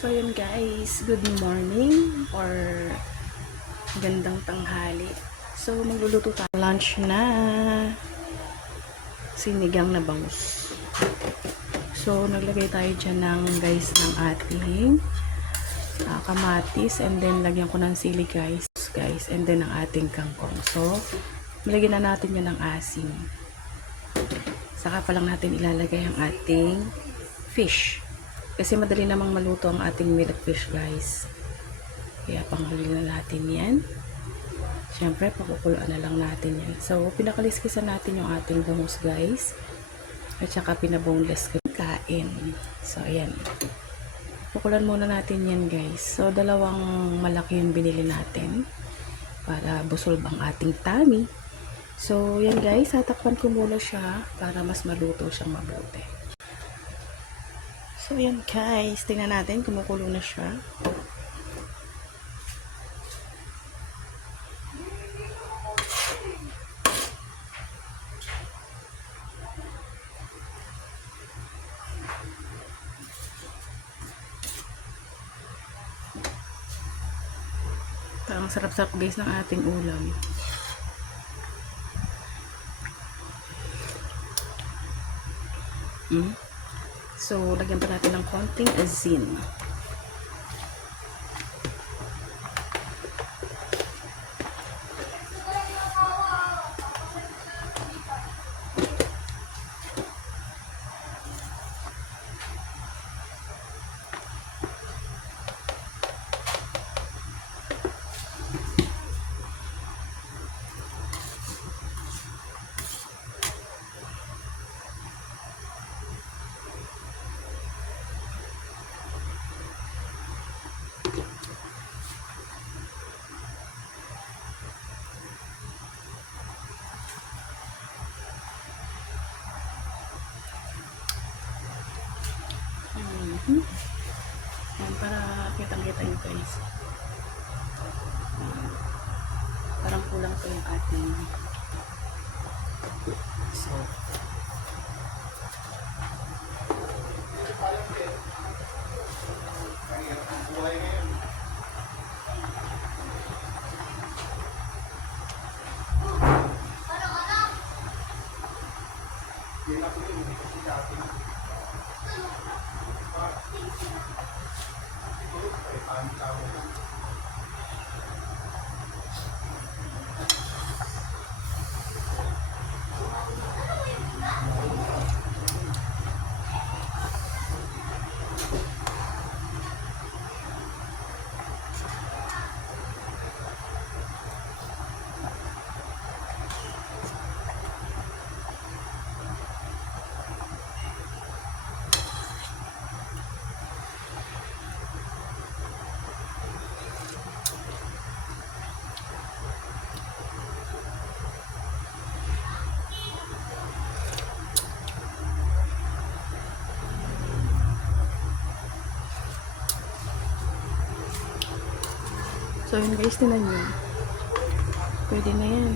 So yun guys, good morning or gandang tanghali. So magluluto tayo lunch na sinigang na bangus. So naglagay tayo dyan ng ating kamatis, and then lagyan ko ng sili guys, and then ang ating kangkong. So lagyan na natin yan ng asin. Saka pa lang natin ilalagay ang ating fish. Kasi madali namang maluto ang ating milkfish guys. Kaya panghuli na natin yan. Siyempre, pakukuluan na lang natin yan. So, pinakaliskisan natin yung ating bangus guys. At saka pinaboneless kain. So, ayan. Pukulan muna natin yan guys. So, dalawang malaki yung binili natin. Para busolb ang ating tummy. So, yan guys. Tatakpan ko muna siya para mas maluto siyang mabuti. So, yan guys. Tingnan natin. Kumukulo na siya. Parang sarap-sarap guys ng ating ulam. So, lagyan pa natin ng konting asin. Yan, para kitang-kita nyo guys. Parang kulang pa yung ating so So yun guys, tinan nyo. Pwede na yan.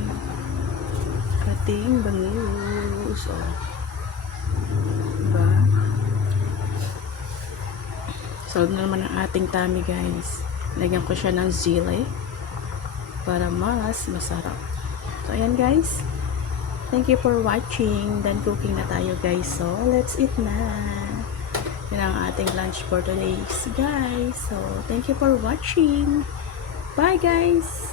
Ating bangus. O. Diba? Solve na naman ang ating tummy guys. Lagyan ko siya ng sili para mas masarap. So ayan guys. Thank you for watching. Done cooking na tayo guys. So let's eat na. Yan ang ating lunch for today guys. So thank you for watching. Bye guys!